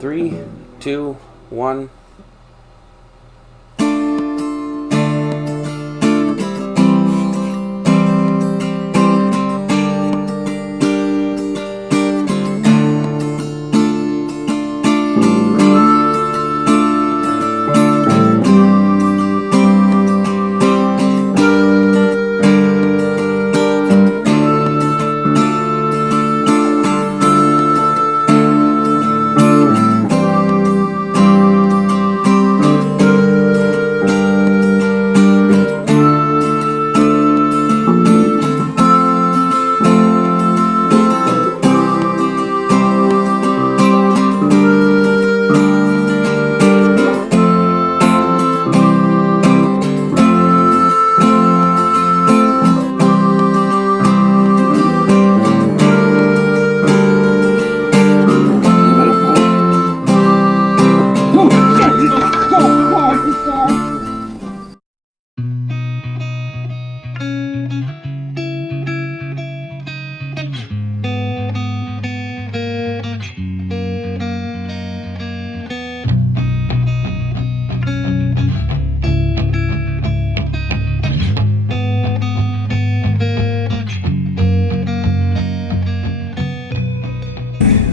Three, two, one.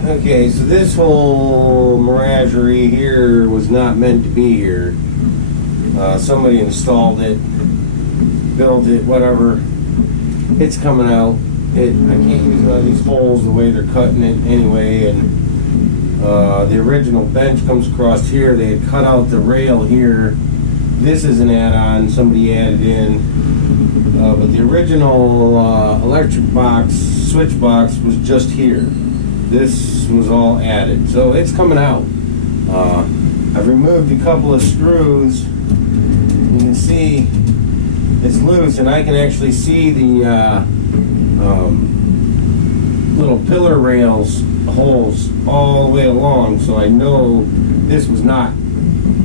Okay, so this whole menagerie here was not meant to be here. Somebody installed it, built it, whatever. It's coming out. I can't use none of these holes the way they're cutting it anyway. And the original bench comes across here. They had cut out the rail here. This is an add-on somebody added in. But the original electric box, switch box, was just here. This was all added, so it's coming out. I've removed a couple of screws. You can see it's loose, and I can actually see the little pillar rails holes all the way along, so I know this was not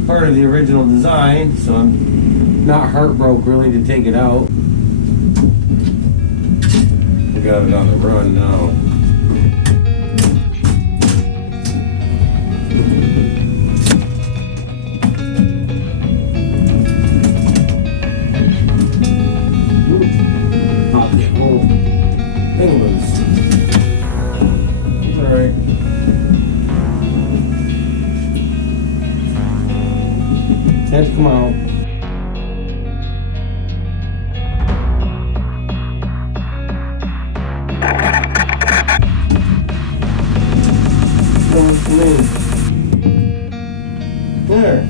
part of the original design, so I'm not heartbroken really to take it out. I got it on the run now. Had to come out. There.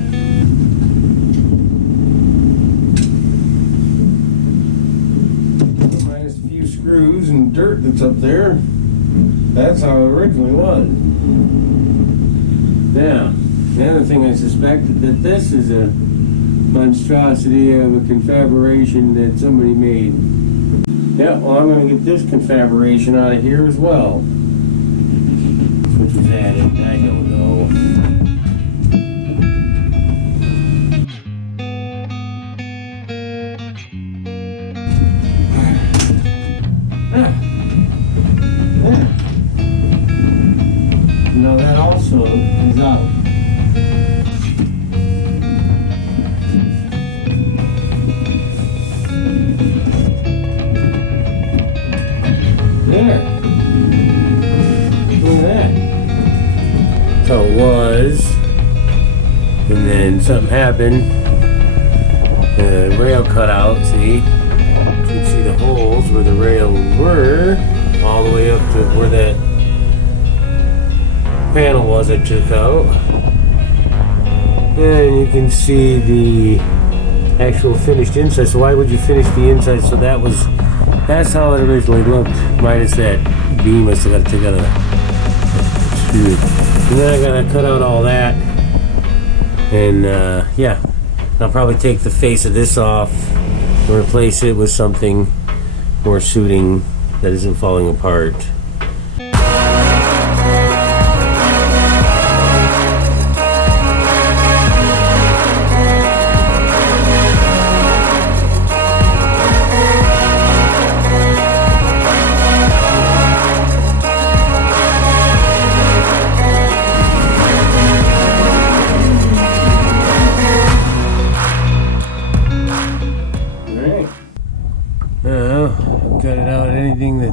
Minus a few screws and dirt that's up there. That's how it originally was. Now, the other thing I suspected that this is a monstrosity of a confabulation that somebody made. Yeah, well, I'm going to get this confabulation out of here as well. Which was added, I don't know. Now that also is out. There. Look at that. So it was, and then something happened. The rail cut out, see? You can see the holes where the rails were, all the way up to where that panel was I took out. And you can see the actual finished inside. So why would you finish the inside? So that's how it originally looked, minus that beam. I still got to take out a tube. And then I got to cut out all that. And yeah, I'll probably take the face of this off and replace it with something more suiting that isn't falling apart.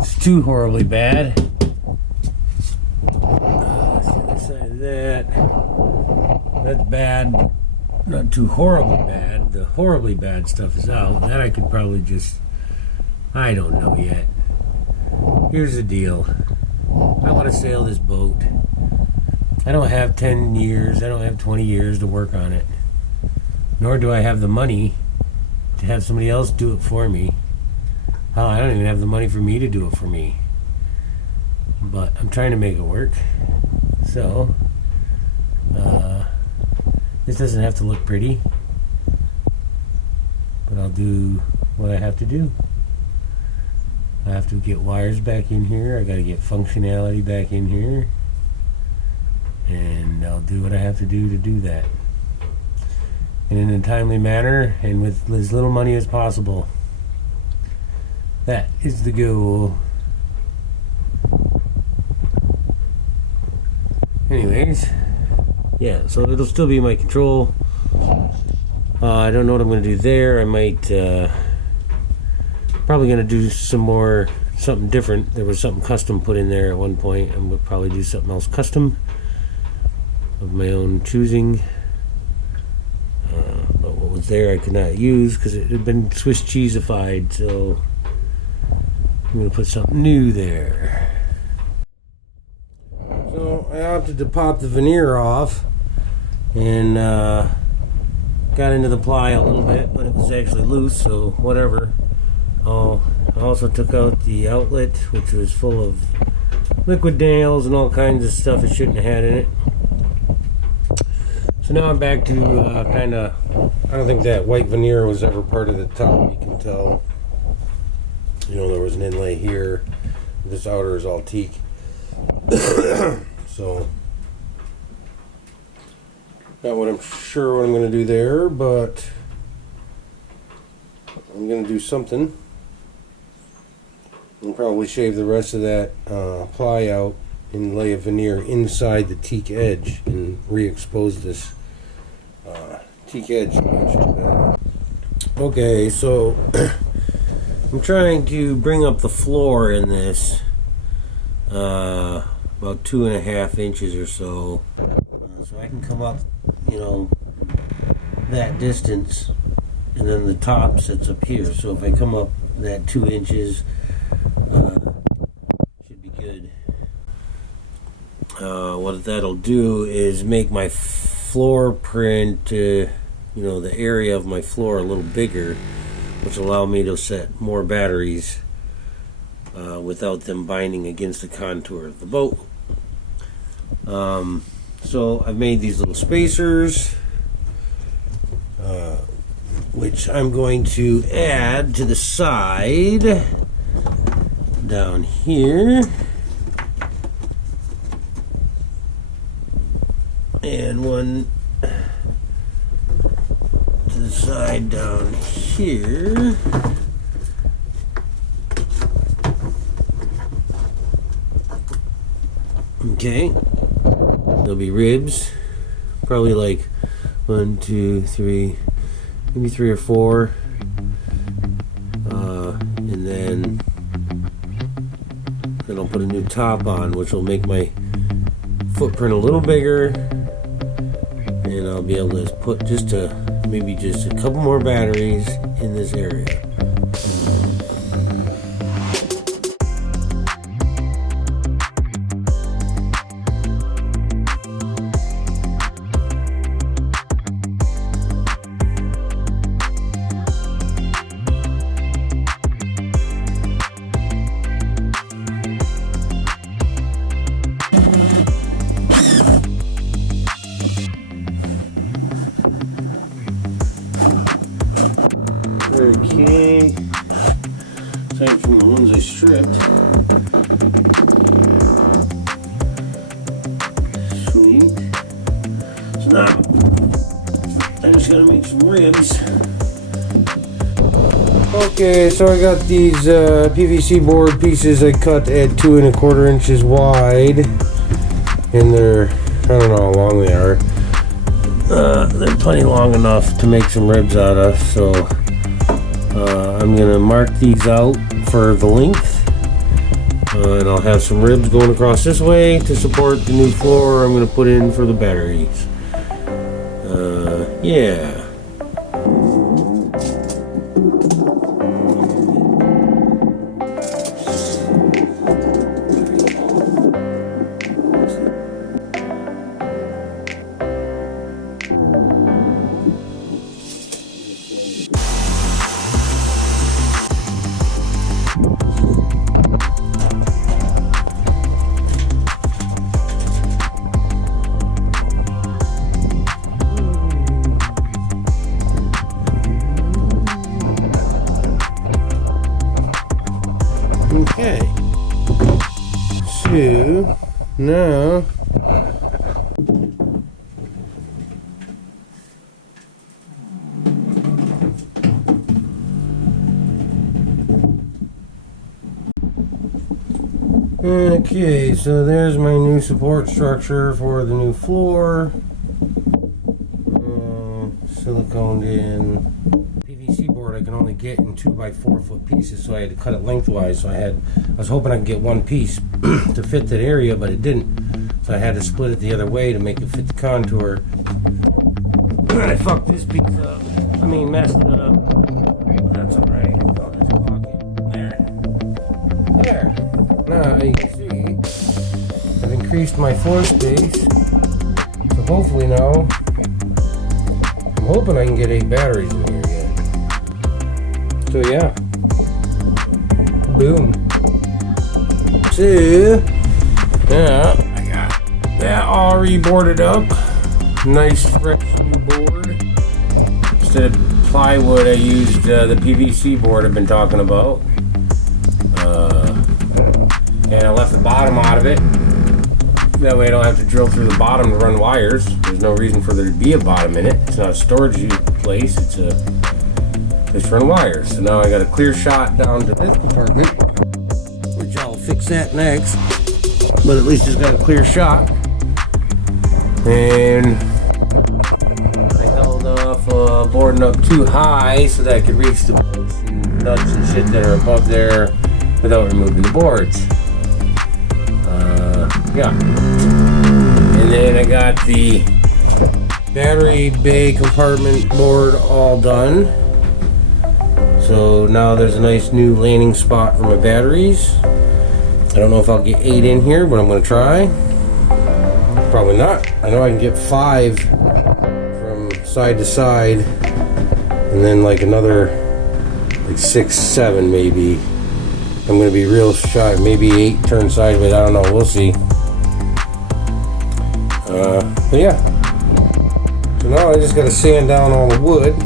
it's too horribly bad. Let's see the side of that. That's bad. Not too horribly bad. The horribly bad stuff is out. That I could probably just... I don't know yet. Here's the deal. I want to sail this boat. I don't have 10 years. I don't have 20 years to work on it. Nor do I have the money to have somebody else do it for me. Hell, I don't even have the money for me to do it for me. But I'm trying to make it work. So, this doesn't have to look pretty. But I'll do what I have to do. I have to get wires back in here. I got to get functionality back in here. And I'll do what I have to do that. And in a timely manner and with as little money as possible. That is the goal. Anyways, yeah, so it'll still be my control. I don't know what I'm going to do there. I might probably going to do something different. There was something custom put in there at one point. I'm going to probably do something else custom of my own choosing. But what was there I could not use because it had been Swiss cheesified, so I'm going to put something new there. So I opted to pop the veneer off and got into the ply a little bit, but it was actually loose, so whatever. I also took out the outlet, which was full of liquid nails and all kinds of stuff it shouldn't have had in it. So now I'm back to kind of, I don't think that white veneer was ever part of the top. You can tell, you know, there was an inlay here. This outer is all teak. So, not what I'm sure what I'm going to do there, but I'm going to do something. And probably shave the rest of that ply out and lay a veneer inside the teak edge and re-expose this teak edge. Okay, so I'm trying to bring up the floor in this about 2.5 inches or so, so I can come up, you know, that distance, and then the top sits up here. So if I come up that 2 inches, should be good. What that'll do is make my floor print, you know, the area of my floor a little bigger, which will allow me to set more batteries without them binding against the contour of the boat. So I've made these little spacers, which I'm going to add to the side down here, and one to the side down here. Okay, there'll be ribs, probably like 1, 2, 3, maybe 3 or 4, and then I'll put a new top on, which will make my footprint a little bigger, and I'll be able to put maybe just a couple more batteries in this area. Okay, aside from the ones I stripped. Sweet. So now, I just gotta make some ribs. Okay, so I got these PVC board pieces I cut at 2 1/4 inches wide, and they're, I don't know how long they are. They're plenty long enough to make some ribs out of, so I'm going to mark these out for the length, And I'll have some ribs going across this way to support the new floor I'm going to put in for the batteries. Yeah. Okay, so now okay, so there's my new support structure for the new floor. Siliconed in PVC board I can only get in 2x4 foot pieces, so I had to cut it lengthwise. So I was hoping I could get one piece to fit that area, but it didn't. So I had to split it the other way to make it fit the contour. And I fucked this piece up. I mean, messed it up. But that's alright. I'll just lock it. There. Now you can see I've increased my floor space. So hopefully now, I'm hoping I can get 8 batteries in here yet. So yeah. Boom. So yeah, I got that all reboarded up. Nice fresh new board. Instead of plywood, I used the PVC board I've been talking about. And I left the bottom out of it. That way I don't have to drill through the bottom to run wires. There's no reason for there to be a bottom in it. It's not a storage place, it's a place to run wires. So now I got a clear shot down to this compartment, which I'll fix that next. But at least it's got a clear shot. And I held off boarding up too high so that I could reach the bolts and nuts and shit that are above there without removing the boards. Yeah. And then I got the battery bay compartment board all done. So now there's a nice new landing spot for my batteries. I don't know if I'll get 8 in here, but I'm going to try. Probably not. I know I can get 5 from side to side, and then like another like 6, 7 maybe. I'm going to be real shy. Maybe 8 turn sideways. I don't know. We'll see. But yeah. So now I just got to sand down all the wood.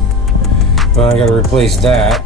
Now I got to replace that.